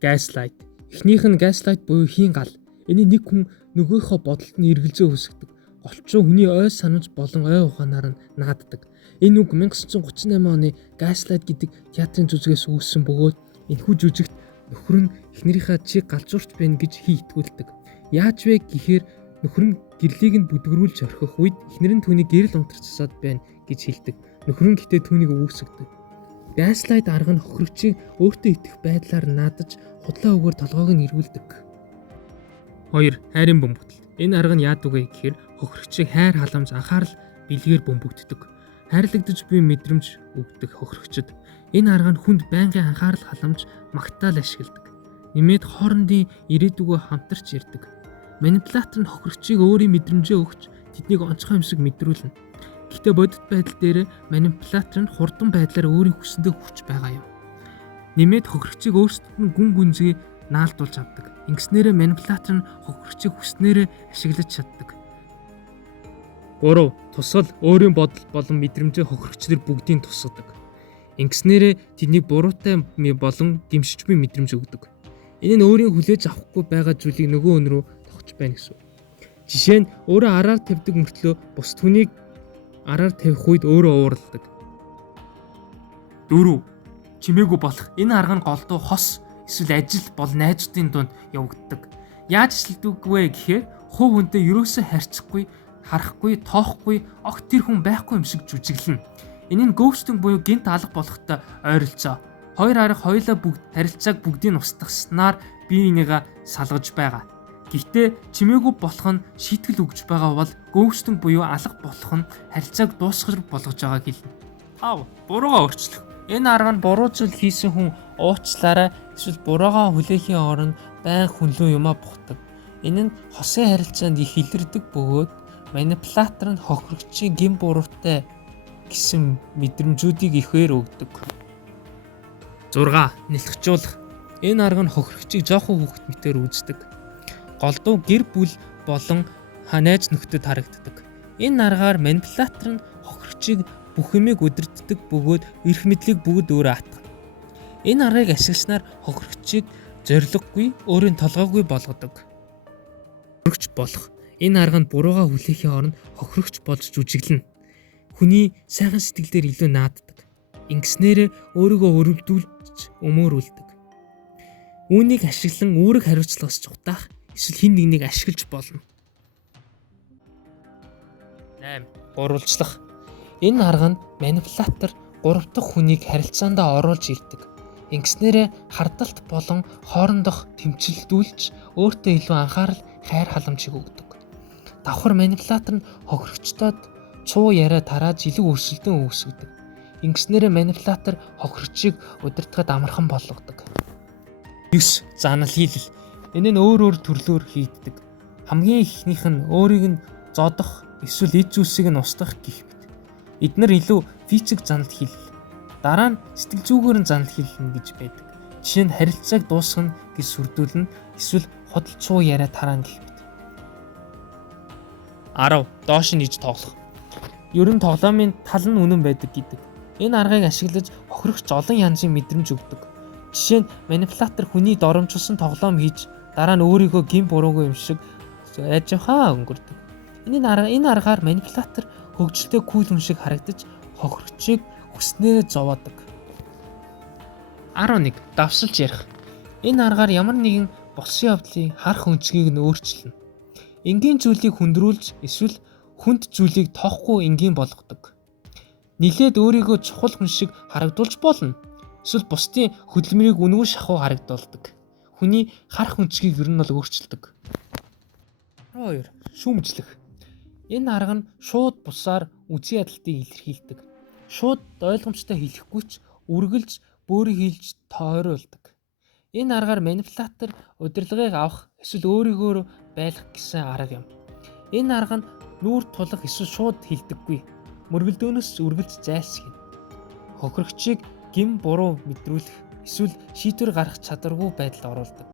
Gaslight. Эхнийх нь gaslight буюу хийн гал. Энэ нэг хүн нөгөөхөө бодолд нь эргэлзээ үүсгэдэг. Голчоо хүний ой санамж болон ой ухаанаар нь нааддаг. Энэ үг 1938 оны Gaslight гэдэг театрын жүжигээс үүссэн бөгөөд энэхүү жүжигт нөхөр нь эхнэрийнхээ чи галзуурч байна гэж итгүүлдэг. Яаж вэ гэхээр нөхөр нь гэрлийг нь бүдгэрүүлж орхих үед эхнэр нь түүнийг гэрэл унтарчсаад байна гэж хэлдэг. Нөхөр нь гэтээ түүнийг үүсгэдэг. Gaslight арга нь хохирогчийг өөртөө итгэх байдлаар наадаж худлаа өгөөр толгойг нь эргүүлдэг. 2. Хайрын бөмбөгдөл. Энэ арга нь яадаг вэ гэхээр хохирогчийг хайр халамж анхаарал бэлгээр бөмбөгддөг. Хайрлагдаж буй мэдрэмж өгдөг хохирогчд. Энэ арга нь хүнд байнгын анхаарал халамж магтаал ашигладаг. Нэмээд хоорондын ирээдүгөө хамтарч ярьдаг. Манипулятор нь хохирогчийг өөрийн мэдрэмжээ өгч тэднийг онцгой юмсыг мэдрүүлнэ. Гэхдээ бодит байдал дээр манипулятор нь хурдан байдлаар өөрийн хүсэндээ хүрч байгаа юм. Нэмээд хохирогчийг өөрсдөд нь гүн гүнзгий наалдуулж авдаг. Ингэснээрээ манипулятор нь хохирогчийг хүснээрээ ашиглаж чаддаг. 3. Тусгал өөрийн бодол болон мэдрэмжээ хохирогчдэр бүгдийг тусгадаг. Ингэснээрээ тэдний буруутай болон гэмшиж буй мэдрэмж өгдөг. Энэ нь өөрийн хүлээж авахгүй байгаа зүйлийг нөгөө хүн рүү тогтж байна гэсэн. Жишээ нь өөрөө араар тавьдаг мөртлөө бус түүнийг араар тавих үед өөрөө уурладаг. 4. Чимээгүй болох. Энэ арга нь голдуу хос эсвэл ажил бол найзуудын дунд явагддаг. Яаж шилдэг вэ гэхээр хувь хүнтэй ерөөсөө харьцахгүй, харахгүй, тоохгүй, огт тэр хүн байхгүй юм шиг жүжиглэнэ. Энэ нь ghosting буюу гинт алга болохтой ойролцоо. Хоёр арга хоёулаа харилцааг бүгдийг устгаснаар бие бинийгаа салгаж байгаа. Гэхдээ чимээгүй болох нь шийтгэл өгж байгаа бол ghosting буюу алга болох нь харилцааг дуусгах болгож байгааг хэлнэ. 5. Буруугаа өөрчлөх. Энэ арга нь буруу зүйл хийсэн хүн уучлаарай эсвэл буруугаа хүлээхийн оронд байн хүнлүү юмаа бухдаг. Энэ нь хосын харилцаанд их илэрдэг бөгөөд манипулятор нь хохирогчийн гин буруутай гэсэн мэдрэмжүүдийг ихээр өгдөг. 6. Нэлхжүүлэх. Энэ арга нь хохирогчийг жоохон хүүхэд мэтээр үздэг. Голдуу гэр бүл болон найз нөхдөд харагддаг. Энэ аргаар манипулятор нь хохирогчийг бүх юмыг удирддаг бөгөөд эрх мэдлийг бүгд өөрөө атгана. Энэ аргыг ашигласнаар хохирогчийг зориггүй, өөрийн толгойгүй болгодог. Хохирогч болох. Энэ арга нь буруугаа хүлээхийн оронд хохирогч болж жүжиглэнэ. Хүний сайхан сэтгэлдээр илүү нааддаг. Ингэснээрээ өөрийгөө өрөвдүүлж өмөөрүүлдэг. Үүнийг ашиглан үүрэг хариуцлагаас чухтаах эсвэл хэн нэгнийг ашиглаж болно. 8. Гурвалжлах. Энэ арга нь манипулятор 3 дахь хүнийг харилцаанд оруулж ирдэг. Ингэснээрээ хардалт болон хоорондох тэмцэлдүүлж өөртөө илүү анхаарал, хайр халамжийг өгдөг. Давхар манипулятор нь хохирогчдод цуу яриа тарааж илүү өрсөлдөөн үүсгэдэг. Ингэснээрээ манипулятор хохирогчийг удирдахад амархан болгодог. 9. Занал хийлэл. Энэ нь өөр төрлөөр хийгддэг. Хамгийн ихнийх нь өөрийг нь зодох эсвэл эд зүйлсийг нь устгах гэх мэт. Эдгээр илүү физик занал хийлэл. Дараа нь сэтгэл зүгээр нь занал хийлэл гэж байдаг. Жишээ нь харилцааг дуусгана гэж сүрдүүлнэ эсвэл худал цуу яриа тараана гэх мэт. 10. Доош нь иж тоглох. Ерөн тоглоомын тал нь үнэн байдаг гэдэг. Энэ аргыг ашиглаж хохирогч олон янзын мэдрэмж өгдөг. Жишээ нь манипулятор хүний доромжилсон тоглоом хийж дараа нь өөрийгөө гин буруугүй юм шиг ажихаа өнгөрдөг. Энэ аргаар манипулятор хөгжилтэй кул юм шиг харагдаж хохирогчийг хүснээрээ зовоодог. 11. Давсалж ярих. Энэ аргаар ямар нэгэн болсон явдлын харах өнцгийг нь өөрчилнө. Энгийн зүйлийг хүндрүүлж эсвэл хүнд зүйлийг тоохгүй энгийн болгодог. Нилээд өөрийгөө чухал хүн шиг харагдуулж болно. Эсвэл бусдын хөдөлмөрийг үнэгүй шахуу харагдуулдаг. Хүний харах өнцгийг ер нь бол өөрчилдөг. 12. Шүүмжлэх. Энэ арга нь шууд бусаар үзий ядалтыг илэрхийлдэг. Шууд ойлгомжтой хэлэхгүй ч үргэлж бөөрийг хийлж тойруулдаг. Энэ аргаар манипулятор удирдлагыг авах эсвэл өөрийгөө байлгах гэсэн арга юм. Энэ арга нь нүүр тулах эсвэл шууд хэлдэггүй. Мөргөлдөөнөөс үргэлж зайлсхийв. Хохирогчийг гин буруу мэдрүүлэх эсвэл шийдвэр гаргах чадваргүй байдалд оруулдаг.